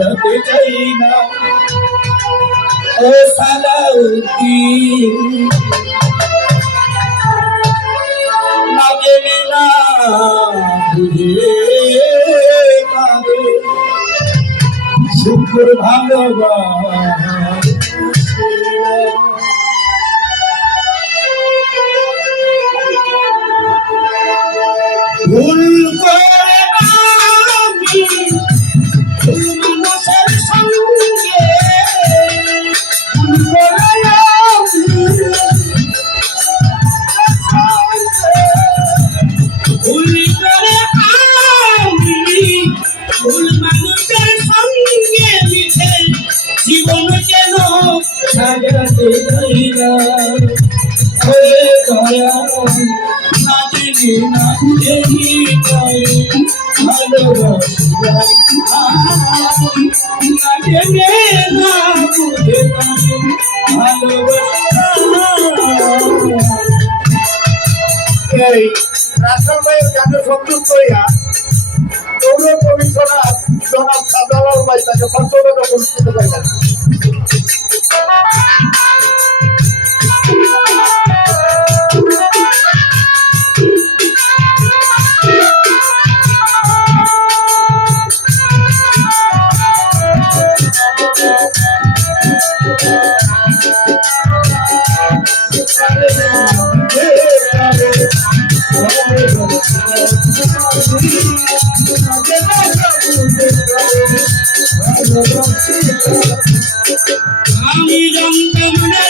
সাজাতে চাই না। ও সালাউদ্দিন না জেনে না বুঝে পাবে। শুক্র ভালোবাসা সাজাতে চাইলাম হয়ে দয়া না জেনে না বুঝেই তাই ভালোবাসিলাম। না না সন্তুষ্ট হইয়া পৌর জনাব সাদালাল ভাই তাকে পাঁচশো টাকা পুরস্কৃত I'm আমি জানতাম না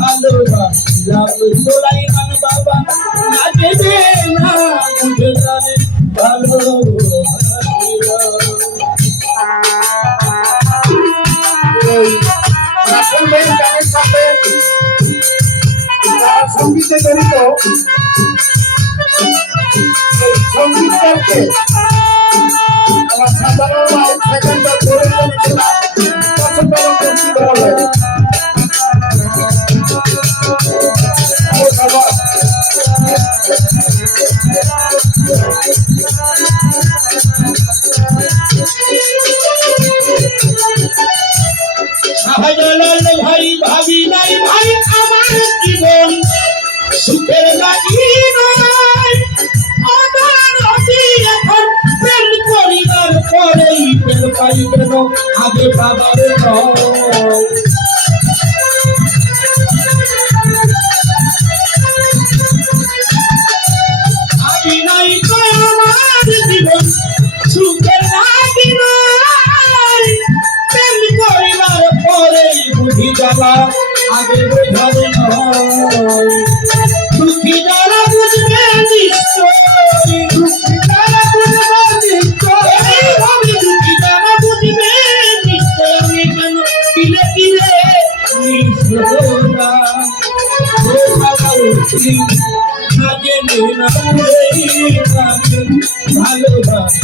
ভালোবাসিলাম সোলাইমান বাবা না বুঝে পারে ভালোবাসিলাম এই রাসেল ভাইয়ের গানের সাথে যারা সঙ্গীতে জড়িত সঙ্গীতকারকে আমার সাধারণ সেখানকার আগে বাবার ভাবি নাই আমার জীবন সুখের লাগি নাই? প্রেম করিবার পরেই বুঝি যাবা দুঃখী যারা বুঝবে দুঃখী যারা বুঝবে দুঃখী যারা বুঝবে নিশ্চয় কেন কিলে কিলে ভালোবাসা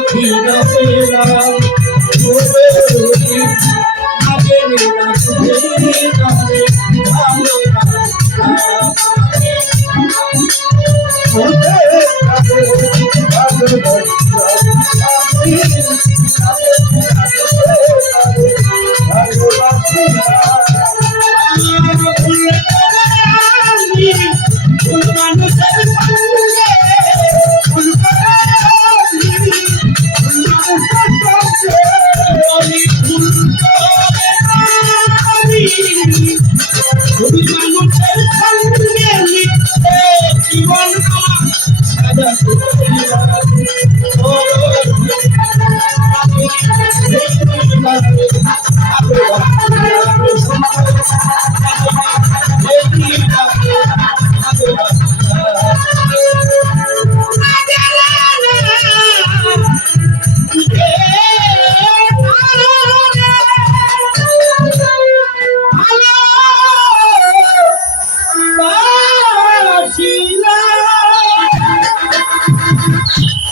পাখি গাছে না